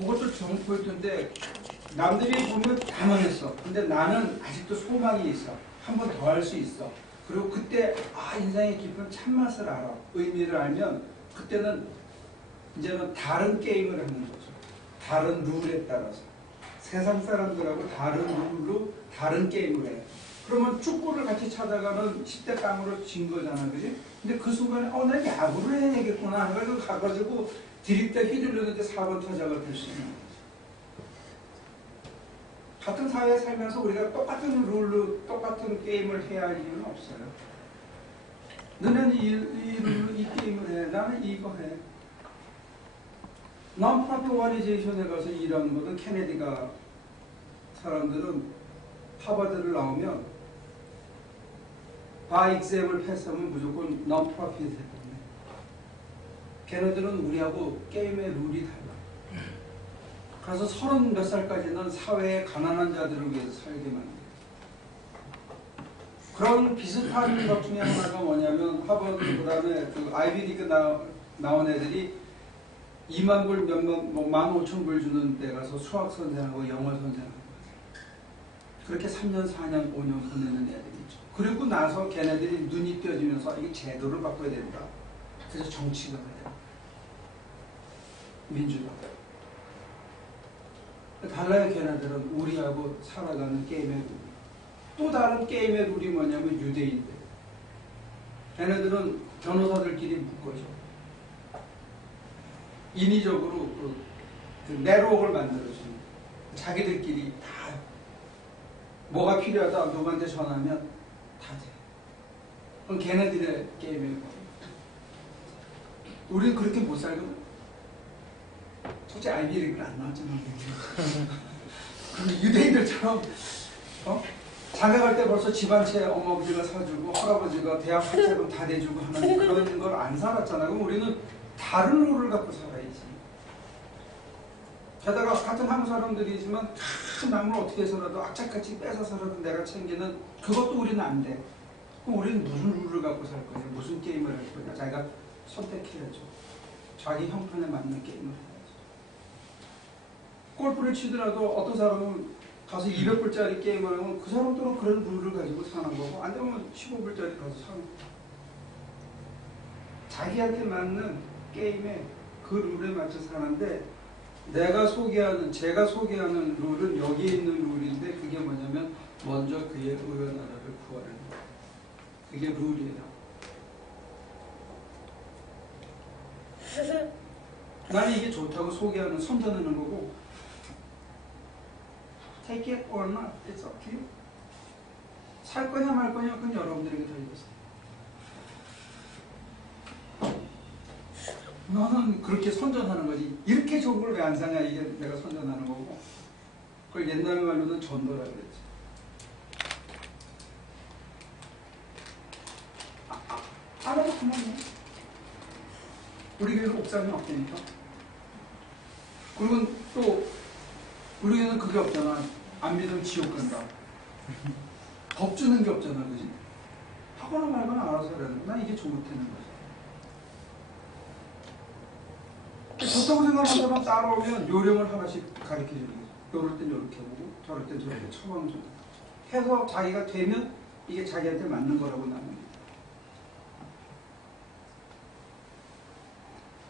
그것도 좋은 포인트인데 남들이 보면 다 망했어. 근데 나는 아직도 소망이 있어. 한 번 더 할 수 있어. 그리고 그때 인생의 깊은 참맛을 알아. 의미를 알면 그때는 이제는 다른 게임을 하는 거죠. 다른 룰에 따라서. 세상 사람들하고 다른 룰로 다른 게임을 해. 그러면 축구를 같이 찾아가는 10대 깡으로 진 거잖아, 그지? 근데 그 순간에, 나 야구를 해야겠구나. 해가지고 가가지고 디립대 휘둘렀는데 4번 타자가 될 수 있는 거지. 같은 사회에 살면서 우리가 똑같은 룰로 똑같은 게임을 해야 할 이유는 없어요. 너는 이 룰로 이 게임을 해. 나는 이거 해. non-profit organization에 가서 일하는 거든 케네디가 사람들은 하버드를 나오면 바 익셈을 패스하면 무조건 non-profit 했거든요. 걔네들은 우리하고 게임의 룰이 달라. 그래서 30 몇 살까지는 사회의 가난한 자들을 위해서 살게 만들어요. 그런 비슷한 것 중에 하나가 뭐냐면 하버드 그 다음에 그 아이비리그 나온 애들이 2만 불 몇만 뭐 15,000불 주는 데 가서 수학 선생하고 영어 선생하고 그렇게 3년 4년 5년 보내는 애들이 있죠. 그리고 나서 걔네들이 눈이 띄어지면서 이게 제도를 바꿔야 된다. 그래서 정치가 돼요. 민주당. 달라요. 걔네들은 우리하고 살아가는 게임의 룰이. 또 다른 게임의 룰이 뭐냐면 유대인들. 걔네들은 변호사들끼리 묶어줘. 인위적으로 그 네트워크를 만들어주는 거예요. 자기들끼리 다 뭐가 필요하다 누구한테 전화하면 다 돼. 그럼 걔네들의 게임의 룰. 우리는 그렇게 못 살거든. 솔직히 아이비리그를 안 나왔잖아. 그럼 유대인들처럼 장가 갈 때 벌써 집 한 채 어머니가 사주고 할아버지가 대학 학자금 다 대주고 하는 그런 걸 안 살았잖아. 그럼 우리는 다른 룰을 갖고 살아야지. 게다가 같은 한국 사람들이지만 큰 나무를 어떻게 해서라도 악착같이 뺏어서라도 내가 챙기는 그것도 우리는 안 돼. 그럼 우리는 무슨 룰을 갖고 살 거냐? 무슨 게임을 할 거냐? 자기가 선택해야죠. 자기 형편에 맞는 게임을 해야죠. 골프를 치더라도 어떤 사람은 가서 200불짜리 게임을 하면 그 사람들은 그런 룰을 가지고 사는 거고 안 되면 15불짜리 가서 사는 거고 자기한테 맞는 게임에 그 룰에 맞춰 사는데 제가 소개하는 룰은 여기에 있는 룰인데 그게 뭐냐면 먼저 그의 의의 나라를 구하는 거. 그게 룰이에요. 나는 이게 좋다고 소개하는 선전하는 거고 take it or not, it's up to you. 살 거냐 말 거냐 그건 여러분들에게 달려있어요. 너는 그렇게 선전하는 거지. 이렇게 좋은 걸 왜 안 사냐 이게 내가 선전하는 거고 그걸 옛날 말로는 전도라 그랬지. 알아도 그만해. 우리 교회는 옥상이 없다니까. 그리고 또 우리 교회는 그게 없잖아. 안 믿으면 지옥 간다. 법 주는 게 없잖아. 그지? 하거나 말거나 알아서 해야 되는 거야. 난 이게 좋다는 거지. 좋다고 생각하는 사람 따라오면 요령을 하나씩 가르쳐주는 거죠. 요럴 땐 요렇게 보고 저럴 땐 저렇게 처방주고 해서 자기가 되면 이게 자기한테 맞는 거라고 나는 거예요.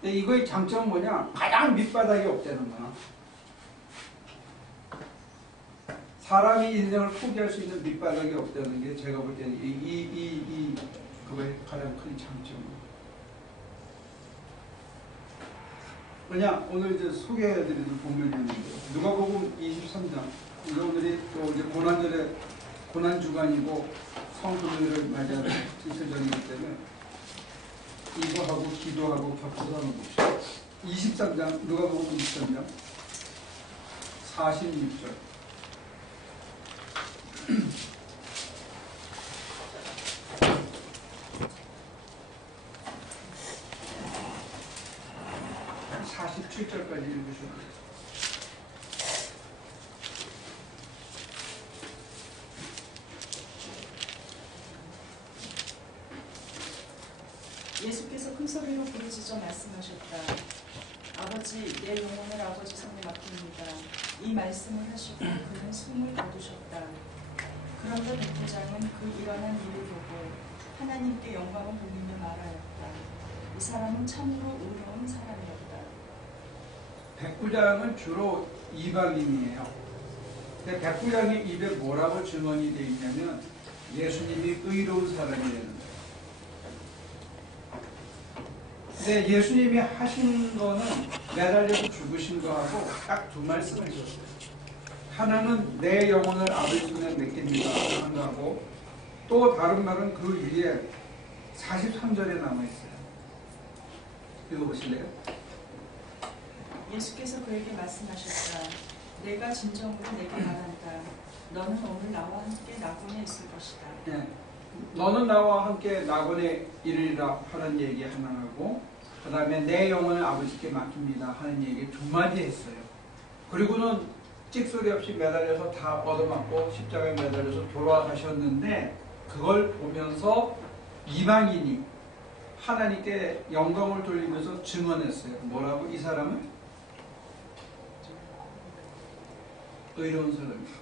근데 이거의 장점은 뭐냐? 가장 밑바닥이 없다는 거야. 사람이 인생을 포기할 수 있는 밑바닥이 없다는 게 제가 볼 때는 그거의 가장 큰 장점이에요. 뭐냐? 오늘 이제 소개해드리는 본문이었는데 누가복음 23장. 이제 오늘이 또 이제 고난절에 고난주간이고 성금요일을 맞이하는 이틀전이기 때문에 이거하고 기도하고 겹쳐서 한번 봅시다. 23장, 누가복음 23장 46절. 한 47절까지 읽으시면 돼요. 예수께서 큰 소리로 부르짖어 말씀하셨다. 아버지, 내 영혼을 아버지 손에 맡깁니다. 이 말씀을 하시고 그는 숨을 거두셨다. 그런데 백부장은 그 일어난 일을 보고 하나님께 영광을 돌리며 말하였다. 이 사람은 참으로 의로운 사람이었다. 백부장은 주로 이방인이에요. 근데 백부장의 입에 뭐라고 증언이 되어 있냐면 예수님이 의로운 사람이라는 거예요. 근데 예수님이 하신 거는 매달려서 죽으신 거하고 딱 두 말씀을 줬어요. 하나는 내 영혼을 아버지 손에 맡깁니다 하는 거하고, 또 다른 말은 그 위에 43절에 남아있어요. 읽어보실래요? 예수께서 그에게 말씀하셨다. 내가 진정으로 내게 말한다. 너는 오늘 나와 함께 낙원에 있을 것이다. 네. 너는 나와 함께 낙원에 이르리라 하는 얘기 하나 하고, 그 다음에 내 영혼을 아버지께 맡깁니다 하는 얘기 두 마디 했어요. 그리고는 찍소리 없이 매달려서 다 얻어맞고 십자가에 매달려서 돌아가셨는데, 그걸 보면서 이방인이 하나님께 영광을 돌리면서 증언했어요. 뭐라고? 이 사람은 의로운 사람이다.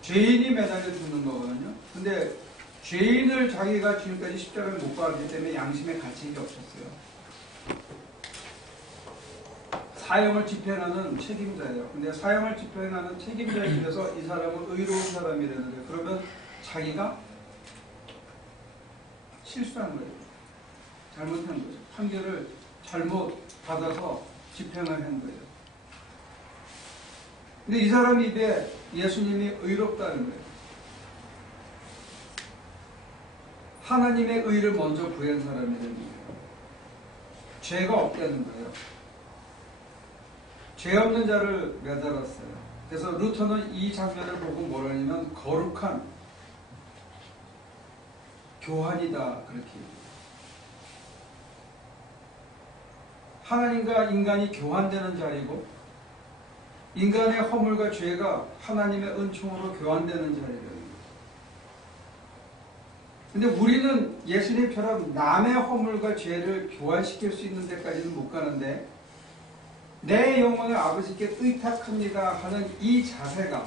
죄인이 매달려 죽는 거거든요. 근데 죄인을 자기가 지금까지 십자가를 못 박았기 때문에 양심에 갇힌 게 없었어요. 사형을 집행하는 책임자예요. 근데 사형을 집행하는 책임자에 비해서 이 사람은 의로운 사람이라는데, 그러면 자기가 실수한 거예요. 잘못한 거죠. 판결을 잘못 받아서 집행을 한 거예요. 근데 이 사람 입에 예수님이 의롭다는 거예요. 하나님의 의를 먼저 구한 사람이라는 거예요. 죄가 없다는 거예요. 죄 없는 자를 매달았어요. 그래서 루터는 이 장면을 보고 뭐라 하냐면 거룩한 교환이다 그렇게 얘기해요. 하나님과 인간이 교환되는 자리고, 인간의 허물과 죄가 하나님의 은총으로 교환되는 자리라는 거예요. 근데 우리는 예수님처럼 남의 허물과 죄를 교환시킬 수 있는 데까지는 못 가는데, 내 영혼을 아버지께 의탁합니다 하는 이 자세가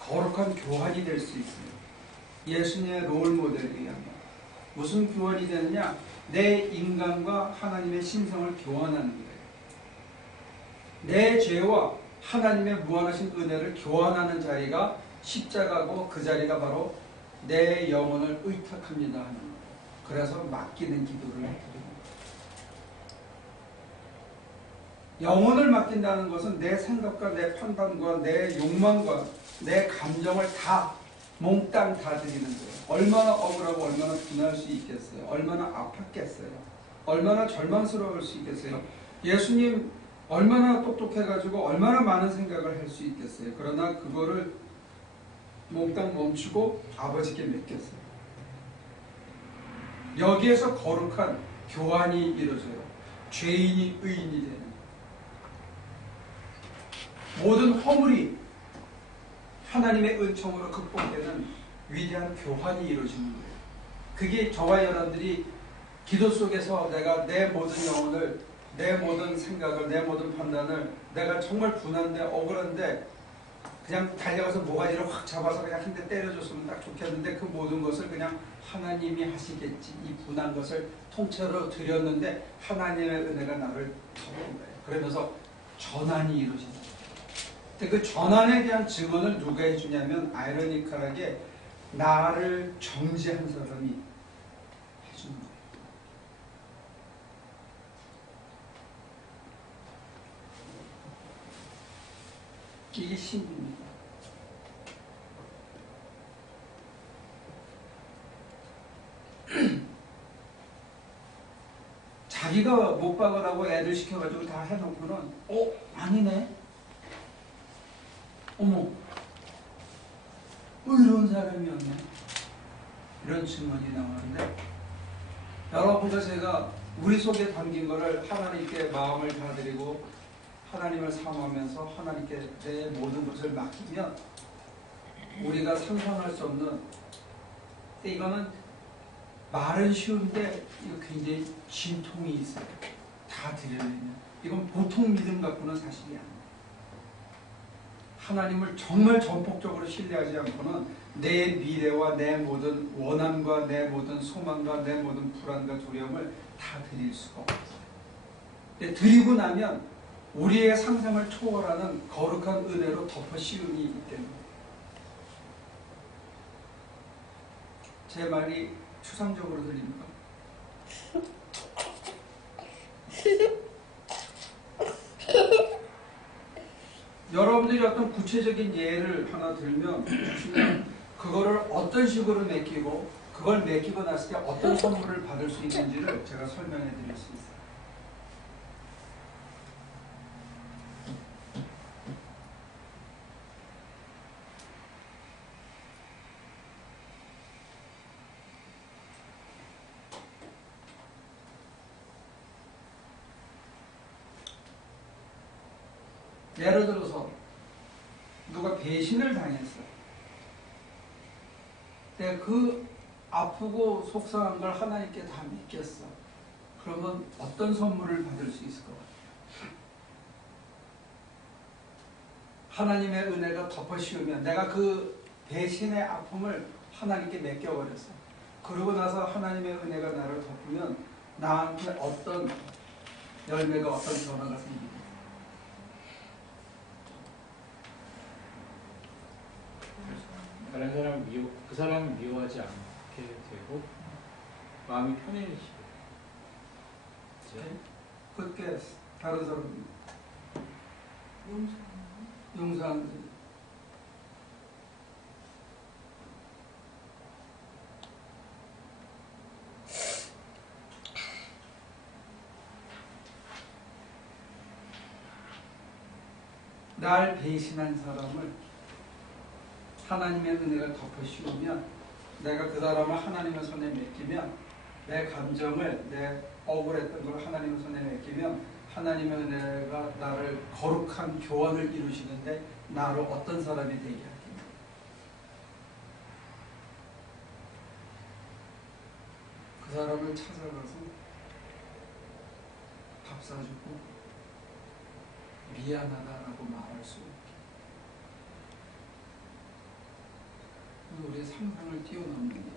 거룩한 교환이 될 수 있어요. 예수님의 롤 모델에 의하면. 무슨 교환이 되느냐? 내 인간과 하나님의 신성을 교환하는 거예요. 내 죄와 하나님의 무한하신 은혜를 교환하는 자리가 십자가고, 그 자리가 바로 내 영혼을 의탁합니다 하는 거예요. 그래서 맡기는 기도를 해드립니다. 영혼을 맡긴다는 것은 내 생각과 내 판단과 내 욕망과 내 감정을 다 몽땅 다 드리는 거예요. 얼마나 억울하고 얼마나 분할 수 있겠어요. 얼마나 아팠겠어요. 얼마나 절망스러울 수 있겠어요. 예수님 얼마나 똑똑해가지고 얼마나 많은 생각을 할 수 있겠어요. 그러나 그거를 몽땅 멈추고 아버지께 맡겼어요. 여기에서 거룩한 교환이 이루어져요. 죄인이 의인이 되는, 모든 허물이 하나님의 은총으로 극복되는 위대한 교환이 이루어지는 거예요. 그게 저와 여러분들이 기도 속에서 내가 내 모든 영혼을, 내 모든 생각을, 내 모든 판단을, 내가 정말 분한데 억울한데 그냥 달려가서 모가지를 확 잡아서 그냥 한 대 때려줬으면 딱 좋겠는데, 그 모든 것을 그냥 하나님이 하시겠지, 이 분한 것을 통째로 드렸는데 하나님의 은혜가 나를 덮은 거예요. 그러면서 전환이 이루어진다. 그 전환에 대한 증언을 누가 해주냐면, 아이러니컬하게 나를 정죄한 사람이 해주는 거예요. 이게 신비입니다. 자기가 못 박으라고 애들 시켜가지고 다 해놓고는 아니네, 어머 의로운 사람이었네, 이런 증언이 나오는데, 여러분과 제가 우리 속에 담긴 것을 하나님께 마음을 다 드리고 하나님을 사모하면서 하나님께 내 모든 것을 맡기면 우리가 상상할 수 없는, 이거는 말은 쉬운데 이거 굉장히 진통이 있어요. 다 드리려면 이건 보통 믿음 갖고는 사실이 아니에요. 하나님을 정말 전폭적으로 신뢰하지 않고는 내 미래와 내 모든 원함과 내 모든 소망과 내 모든 불안과 두려움을 다 드릴 수가 없어요. 근데 드리고 나면 우리의 상상을 초월하는 거룩한 은혜로 덮어 씌움이 있기 때문에 제 말이 추상적으로 들립니까? 여러분들이 어떤 구체적인 예를 하나 들면 주시면 그거를 어떤 식으로 맡기고 그걸 맡기고 났을 때 어떤 선물을 받을 수 있는지를 제가 설명해 드릴 수 있어요. 예를 들어서 누가 배신을 당했어. 근데 그 아프고 속상한 걸 하나님께 다 맡겼어. 그러면 어떤 선물을 받을 수 있을 것 같아요? 하나님의 은혜가 덮어 씌우면 내가 그 배신의 아픔을 하나님께 맡겨버렸어. 그러고 나서 하나님의 은혜가 나를 덮으면 나한테 어떤 열매가 어떤 변화가 생기겠어. 다른 사람 그 사람을 미워하지 않게 되고 마음이 편해지고. 그렇게 다른 사람 용서하는 거지. 날 배신한 사람을 하나님의 은혜가 덮어 씌우면 내가 그 사람을 하나님의 손에 맡기면 내 감정을 내 억울했던 걸 하나님의 손에 맡기면 하나님의 은혜가 나를 거룩한 교환을 이루시는데 나를 어떤 사람이 되게 하겠냐. 그 사람을 찾아가서 밥 사주고 미안하다라고 말할 수 있게. 우리의 상상을 뛰어넘는 것.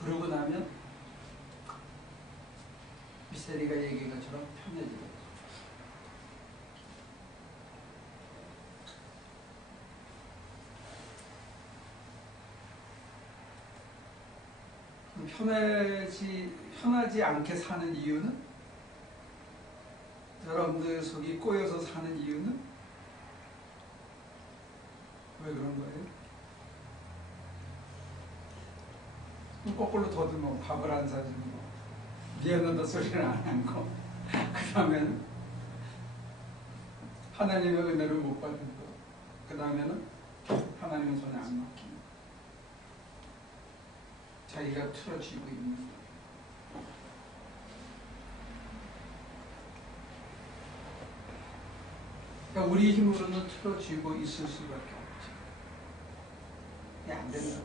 그러고 나면 미세리가 얘기한 것처럼 편해지겠죠. 편하지 않게 사는 이유는? 여러분들 속이 꼬여서 사는 이유는? 왜 그런 거예요? 거꾸로 더듬어 밥을 안 사주는 거, 미안하다 소리를 안 한 거, 그 다음에는 하나님의 은혜를 못 받은 거, 그 다음에는 하나님의 손에 안 맡기는 거, 자기가 틀어지고 있는 거. 그러니까 우리 힘으로는 틀어지고 있을 수밖에 없지. 이게 안 된다.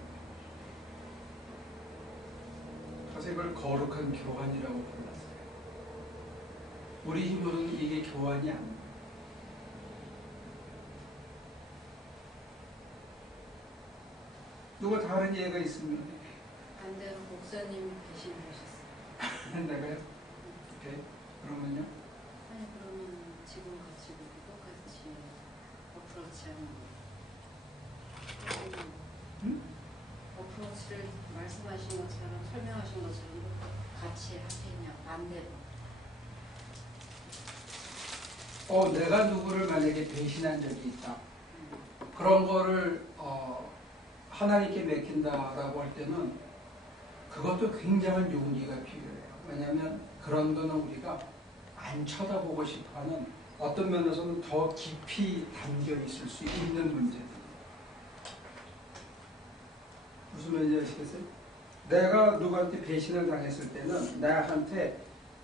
그래서 이걸 거룩한 교환이라고 불렀어요. 우리 힘으로는 이게 교환이 안 돼. 누가 다른 예가 있으면 반대로 목사님 배신하셨어요. 내가요? 오케이. 그러면요? 아니 그러면 지금 같이 똑같이 어프로치 하는 거. 응? 어프로치를 말씀하신 것처럼 설명하신 것처럼 같이 하시냐 반대로. 내가 누구를 만약에 배신한 적이 있다. 그런 거를 하나님께 맡긴다라고 할 때는 그것도 굉장한 용기가 필요해요. 왜냐하면 그런 거는 우리가 안 쳐다보고 싶어하는 어떤 면에서는 더 깊이 담겨 있을 수 있는 문제들. 무슨 말인지 아시겠어요? 내가 누구한테 배신을 당했을 때는 나한테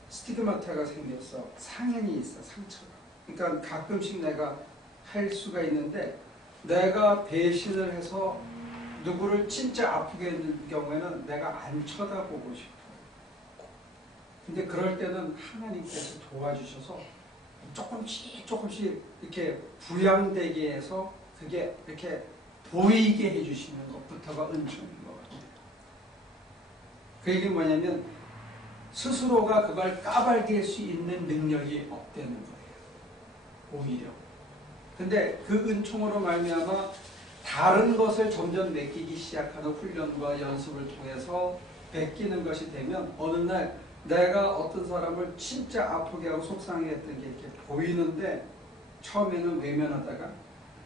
스티그마타가 생겼어. 상흔이 있어. 상처가. 그러니까 가끔씩 내가 할 수가 있는데 내가 배신을 해서 누구를 진짜 아프게 했는 경우에는 내가 안 쳐다보고 싶어. 근데 그럴 때는 하나님께서 도와주셔서 조금씩 이렇게 부양되게 해서 그게 이렇게 보이게 해주시는 것부터가 은총인 것 같아요. 그 얘기는 뭐냐면 스스로가 그걸 까발릴 수 있는 능력이 없다는 거예요. 오히려. 근데 그 은총으로 말미암아 다른 것을 점점 맡기기 시작하는 훈련과 연습을 통해서 맡기는 것이 되면 어느 날 내가 어떤 사람을 진짜 아프게 하고 속상해 했던 게 이렇게 보이는데 처음에는 외면하다가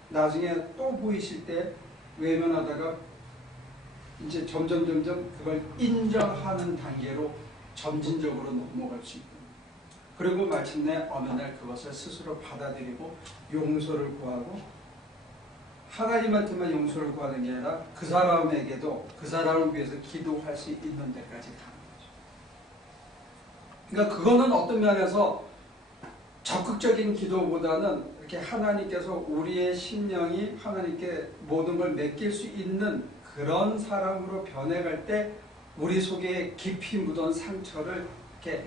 나중에 또 보이실 때 외면하다가 이제 점점 그걸 인정하는 단계로 점진적으로 넘어갈 수 있고 그리고 마침내 어느 날 그것을 스스로 받아들이고 용서를 구하고 하나님한테만 용서를 구하는 게 아니라 그 사람에게도 그 사람을 위해서 기도할 수 있는 데까지 가는 거죠. 그러니까 그거는 어떤 면에서 적극적인 기도보다는 이렇게 하나님께서 우리의 심령이 하나님께 모든 걸 맡길 수 있는 그런 사람으로 변해갈 때 우리 속에 깊이 묻은 상처를 이렇게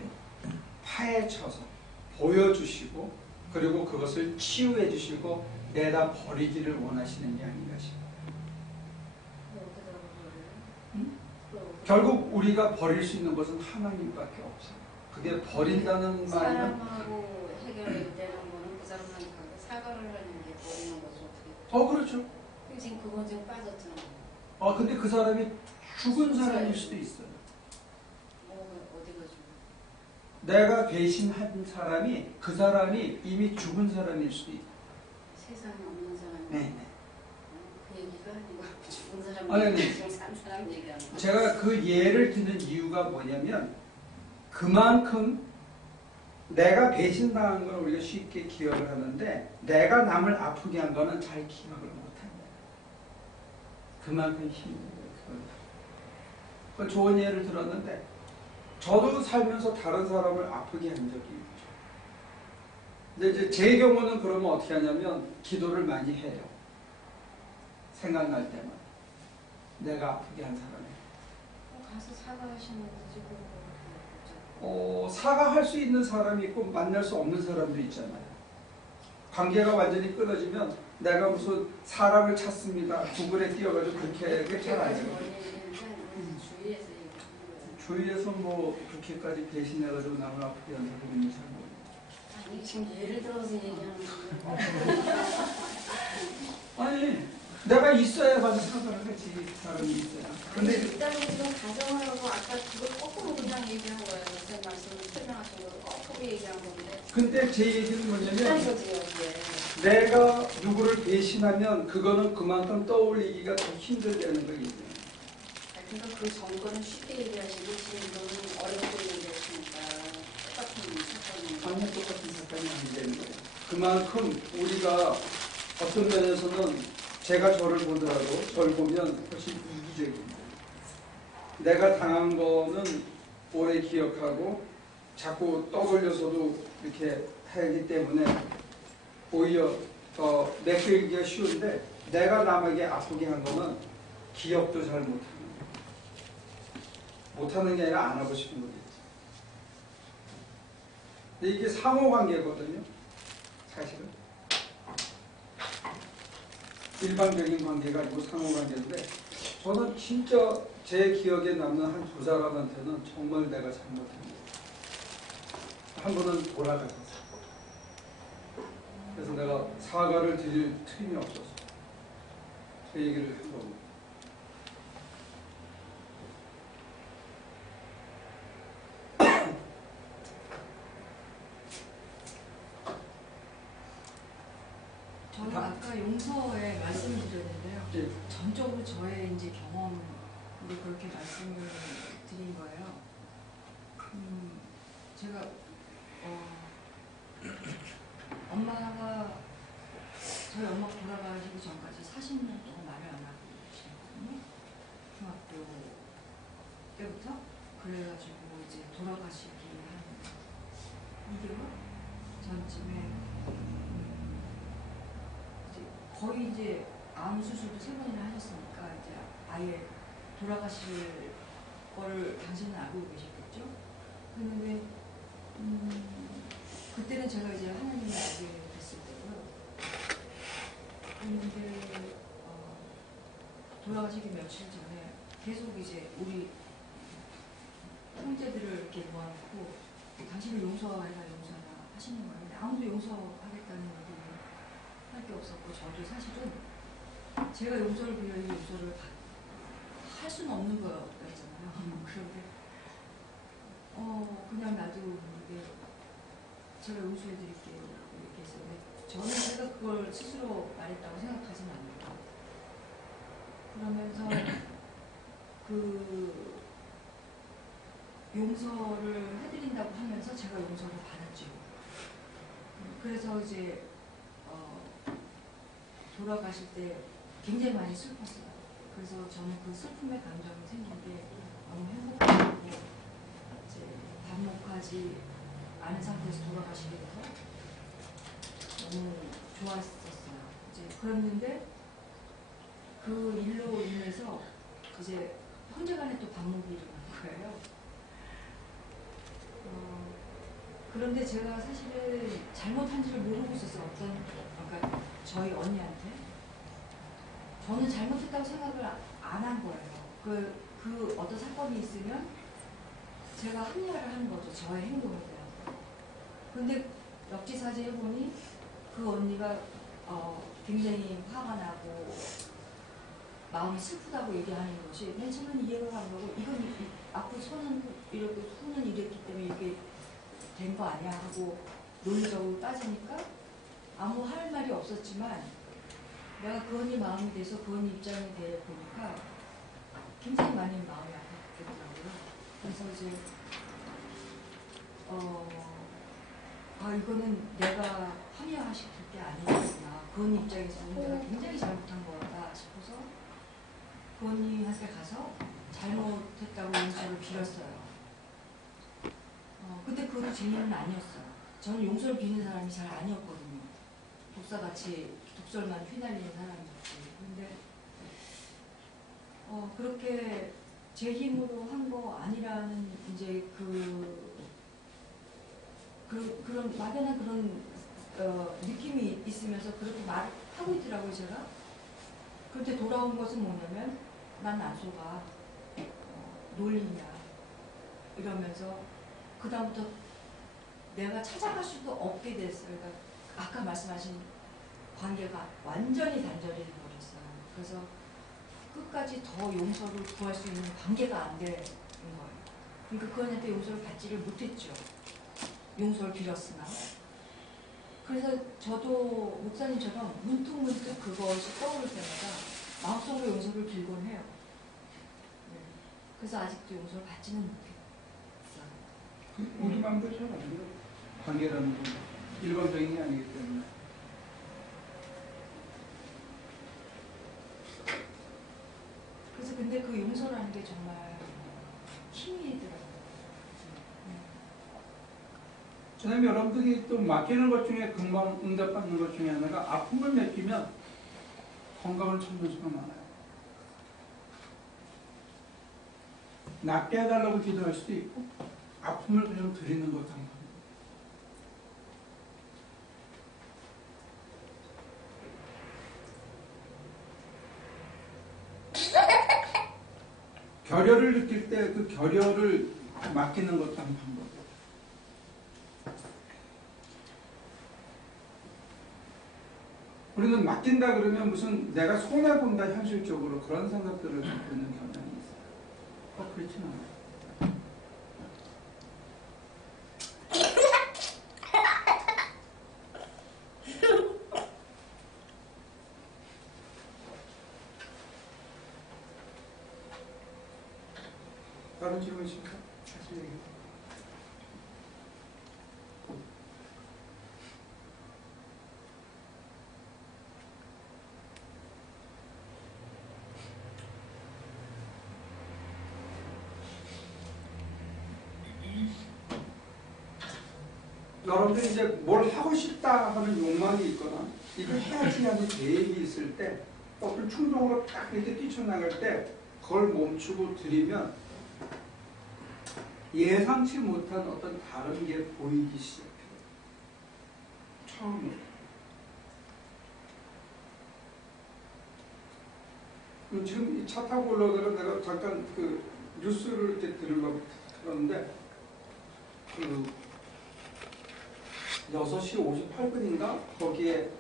파헤쳐서 보여주시고 그리고 그것을 치유해 주시고 내다 버리기를 원하시는 게 아닌가 싶어요. 결국 우리가 버릴 수 있는 것은 하나님밖에 없어요. 그게 버린다는 말은 사람하고 해결되는 거는 그 사람한테 사과를 하는 게 버리는 거죠. 그렇죠. 지금 그건 지금 빠졌잖아. 근데 그 사람이 죽은 사람일 수도 있어요. 어디가 죽어? 내가 배신한 사람이 그 사람이 이미 죽은 사람일 수도 있어요. 세상에 없는 사람이. 네. 그 얘기가 아니고 죽은 사람. 아니. 지금 산 사람 얘기하는 거. 제가 그 예를 드는 이유가 뭐냐면 그만큼 내가 배신당한 걸 우리가 쉽게 기억을 하는데 내가 남을 아프게 한 거는 잘 기억을 못한다. 그만큼 힘든 거예요. 그 좋은 예를 들었는데 저도 살면서 다른 사람을 아프게 한 적이 있죠. 근데 이제 제 경우는 그러면 어떻게 하냐면 기도를 많이 해요. 생각날 때만 내가 아프게 한 사람이. 가서 사과하시는 거지. 사과할 수 있는 사람이 있고 만날 수 없는 사람도 있잖아요. 관계가 완전히 끊어지면 내가 무슨 사람을 찾습니다. 구글에 띄워가지고 그렇게 잘 안 해요. 주위에서 뭐 그렇게까지 배신해가지고 남을 아프게 한 사람이 잘 모르겠어요. 아니 지금 예를 들어서 얘기하는 거예요. 아니 내가 있어야 가서 사과를 하지. 사람이 있어야. 근데 일단은 지금 가정을 하고 아까 그걸 거꾸로 그냥 얘기한 거예요. 선생님 말씀을 설명하신 거를 거꾸로 얘기한 건데. 근데 제 얘기는 뭐냐면 거지요, 이게. 내가 누구를 배신하면 그거는 그만큼 떠올리기가 더 힘들다는 거 얘기예요. 그러니까 그 정도는 쉽게 얘기하시고 지금 이거는 어렵게 얘기하시니까 똑같은 사건이 완전 똑같은 사건이 안 되는 거예요. 그만큼 우리가 어떤 면에서는 제가 저를 보더라도 저를 보면 훨씬 이기적입니다. 내가 당한 거는 오래 기억하고 자꾸 떠올려서도 이렇게 하기 때문에 오히려 더 메꾸기가 쉬운데 내가 남에게 아프게 한 거는 기억도 잘 못하는 거예요. 못하는 게 아니라 안 하고 싶은 거겠지. 근데 이게 상호관계거든요. 사실은. 일방적인 관계가 아니고 상호관계인데 저는 진짜 제 기억에 남는 한 두 사람한테는 정말 내가 잘못한 거예요. 한 번은 돌아가셨어요. 그래서 내가 사과를 드릴 틈이 없어서 그 얘기를 한 겁니다. 저는 아까 용서에 말씀을 드렸는데요. 예. 전적으로 저의 이제 경험으로 그렇게 말씀을 드린 거예요. 제가 엄마가 저희 엄마가 돌아가시기 전까지 40년 동안 말을 안 하고 계시거든요. 중학교 때부터. 그래가지고 이제 돌아가시기 한 2개월 전쯤에 거의 이제 암 수술도 3번이나 하셨으니까 이제 돌아가실 거를 당신은 알고 계셨겠죠? 그런데 그때는 제가 이제 하나님을 알게 됐을 때고요. 그런데 돌아가시기 며칠 전에 계속 이제 우리 형제들을 이렇게 모아놓고 당신을 용서해라 용서해라 하시는 거예요. 근데 아무도 용서하겠다는 얘기 할 게 없었고 저도 사실은 제가 용서를 빌려야 용서를 할 수는 없는 거였잖아요. 그런데 그냥 놔두는데 제가 용서해드릴게요 이렇게 해서 저는 제가 그걸 스스로 말했다고 생각하지는 않아요. 그러면서 그 용서를 해드린다고 하면서 제가 용서를 받았죠. 그래서 이제 돌아가실 때 굉장히 많이 슬펐어요. 그래서 저는 그 슬픔의 감정이 생긴 게 너무 행복하고 이제 반목하지 않은 상태에서 돌아가시게 돼서 너무 좋았었어요. 이제 그랬는데 그 일로 인해서 이제 형제간에 또 반목이 일어난 거예요. 그런데 제가 사실은 잘못한지를 모르고 있었어요. 그러니까 저희 언니한테 저는 잘못했다고 생각을 안 한 거예요. 그 어떤 사건이 있으면 제가 합리화를 하는 거죠. 저의 행동에 대한. 근데 역지사지 해보니 그 언니가 굉장히 화가 나고 마음이 슬프다고 얘기하는 것이 맨 처음에는 이해가 안 가고 이건 앞으로 손은 이렇게 후는 이랬기 때문에 이게 된 거 아니야 하고 논리적으로 따지니까 아무 할 말이 없었지만 내가 그 언니 마음이 돼서 그 언니 입장에 대해 보니까 굉장히 많이 마음이 아팠더라고요. 그래서 이제 이거는 내가 합리화시킬 게 아니구나. 그 언니 입장에서는 내가 굉장히 잘못한 거다 싶어서 그 언니한테 가서 잘못했다고 용서를 빌었어요. 근데 그것도 제 일은 아니었어요. 저는 용서를 비는 사람이 잘 아니었거든요. 독사같이 독설만 휘날리는 사람이었지. 근데 그렇게 제 힘으로 한 거 아니라는 이제 그런 막연한 그런 느낌이 있으면서 그렇게 말하고 있더라고요, 제가. 그런데 돌아온 것은 뭐냐면 난 안 속아. 논리냐. 이러면서 그다음부터 내가 찾아갈 수도 없게 됐어요. 그러니까 아까 말씀하신 관계가 완전히 단절이 돼버렸어요. 그래서 끝까지 더 용서를 구할 수 있는 관계가 안 되는 거예요. 그러니까 그 언니한테 용서를 받지를 못했죠. 용서를 빌었으나. 그래서 저도 목사님처럼 문득문득 그것이 떠오를 때마다 마음속으로 용서를 빌곤 해요. 네. 그래서 아직도 용서를 받지는 못해요. 우리 마음도 잘 안 돼요. 관계라는 건 일반적인 게 아니기 때문에. 그래서 근데 그 용서라는 게 정말 힘이 들어요. 그다음에 여러분들이 또 맡기는 것 중에 금방 응답받는 것 중에 하나가 아픔을 맡기면 건강을 찾는 수가 많아요. 낫게 해달라고 기도할 수도 있고 아픔을 그냥 드리는 것도 한 번. 결여를 느낄 때 그 결여를 맡기는 것도 한 방법이에요. 우리는 맡긴다 그러면 무슨 내가 손해본다 현실적으로 그런 생각들을 갖고 있는 경향이 있어요. 그렇진 않아요. 다른 질문 있습니까? 다시 얘기해. 여러분들이 이제 뭘 하고 싶다 하는 욕망이 있거나 이걸 해야지 하는 계획이 있을 때 어떤 충동으로 딱 이렇게 뛰쳐나갈 때 그걸 멈추고 들이면 예상치 못한 어떤 다른 게 보이기 시작해요. 처음으로. 지금 이 차 타고 올라가다가 내가 잠깐 그 뉴스를 이렇게 들으려고 들었는데 그 6시 58분인가 거기에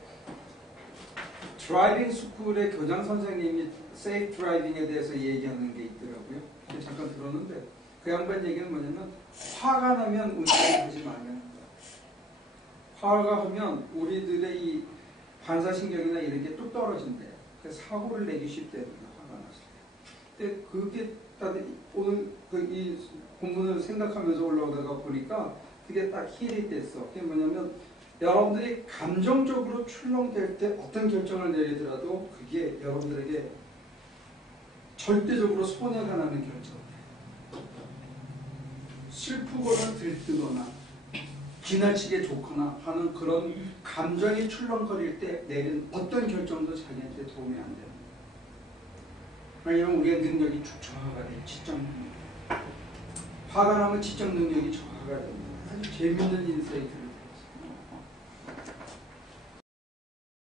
드라이빙 스쿨의 교장 선생님이 세이프 드라이빙에 대해서 얘기하는 게 있더라고요. 잠깐 들었는데 그 양반 얘기는 뭐냐면 화가 나면 운전하지 말라는 거야. 화가 하면 우리들의 이 반사신경이나 이런 게 뚝 떨어진대요. 그래서 사고를 내기 쉽대요. 화가 났을 때. 근데 그게 오늘 이 본문을 생각하면서 올라오다가 보니까 그게 딱 힐이 됐어. 그게 뭐냐면 여러분들이 감정적으로 출렁댈 때 어떤 결정을 내리더라도 그게 여러분들에게 절대적으로 손해가 나는 결정이에요. 슬프거나 들뜨거나 지나치게 좋거나 하는 그런 감정이 출렁거릴 때 내린 어떤 결정도 자기한테 도움이 안 됩니다. 왜냐하면 우리의 능력이 저하가 돼요. 지적 능력. 화가 나면 지적 능력이 저하가 됩니다. 아주 재밌는 인사이트.